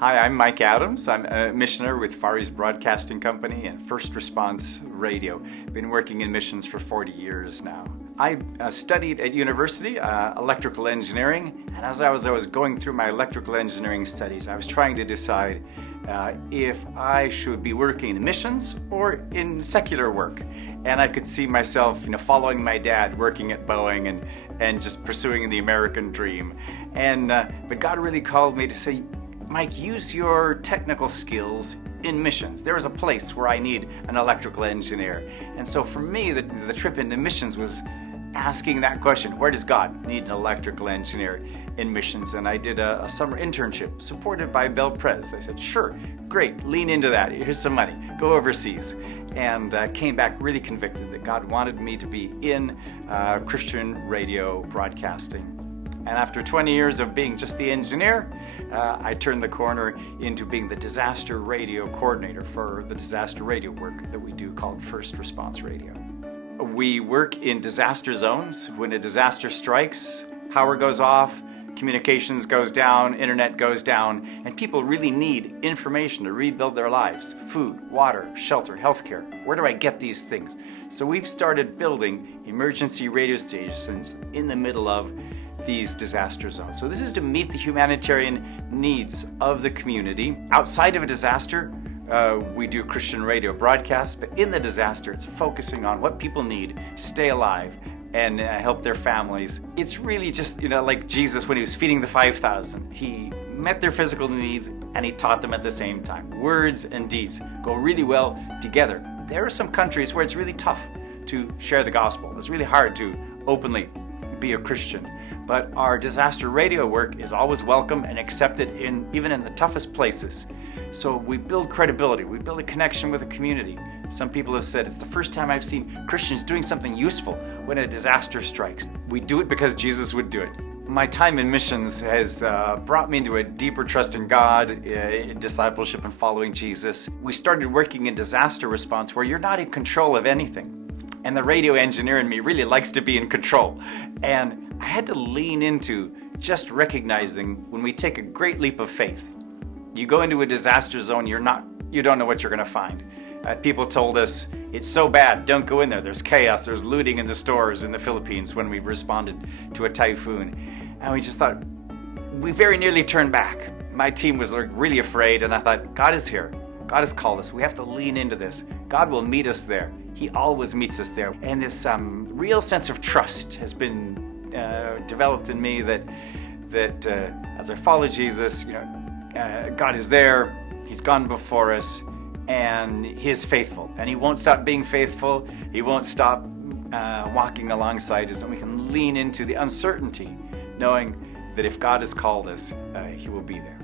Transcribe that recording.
Hi, I'm Mike Adams. I'm a missioner with Far East Broadcasting Company and First Response Radio. Been working in missions for 40 years now. I studied at university electrical engineering, and as I was going through my electrical engineering studies, I was trying to decide if I should be working in missions or in secular work. And I could see myself, following my dad, working at Boeing and just pursuing the American dream. But God really called me to say, Mike, use your technical skills in missions. There is a place where I need an electrical engineer. And so for me, the trip into missions was asking that question, where does God need an electrical engineer in missions? And I did a summer internship supported by BelPres. They said, sure, great, lean into that. Here's some money, go overseas. And came back really convicted that God wanted me to be in Christian radio broadcasting. And after 20 years of being just the engineer, I turned the corner into being the disaster radio coordinator for the disaster radio work that we do called First Response Radio. We work in disaster zones. When a disaster strikes, power goes off, communications goes down, internet goes down, and people really need information to rebuild their lives. Food, water, shelter, healthcare. Where do I get these things? So we've started building emergency radio stations in the middle of these disaster zones. So this is to meet the humanitarian needs of the community. Outside of a disaster, we do Christian radio broadcasts, but in the disaster, it's focusing on what people need to stay alive and help their families. It's really just, like Jesus when he was feeding the 5,000. He met their physical needs and he taught them at the same time. Words and deeds go really well together. There are some countries where it's really tough to share the gospel. It's really hard to openly be a Christian. But our disaster radio work is always welcome and accepted even in the toughest places. So we build credibility, we build a connection with the community. Some people have said it's the first time I've seen Christians doing something useful when a disaster strikes. We do it because Jesus would do it. My time in missions has brought me into a deeper trust in God, in discipleship and following Jesus. We started working in disaster response where you're not in control of anything. And the radio engineer in me really likes to be in control. And I had to lean into just recognizing when we take a great leap of faith. You go into a disaster zone, you don't know what you're going to find. People told us, it's so bad, don't go in there. There's chaos, there's looting in the stores in the Philippines when we responded to a typhoon. And we just thought, we very nearly turned back. My team was really afraid, and I thought, God is here. God has called us. We have to lean into this. God will meet us there. He always meets us there. And this real sense of trust has been developed in me that as I follow Jesus, God is there. He's gone before us, and He is faithful. And He won't stop being faithful. He won't stop walking alongside us. And we can lean into the uncertainty, knowing that if God has called us, He will be there.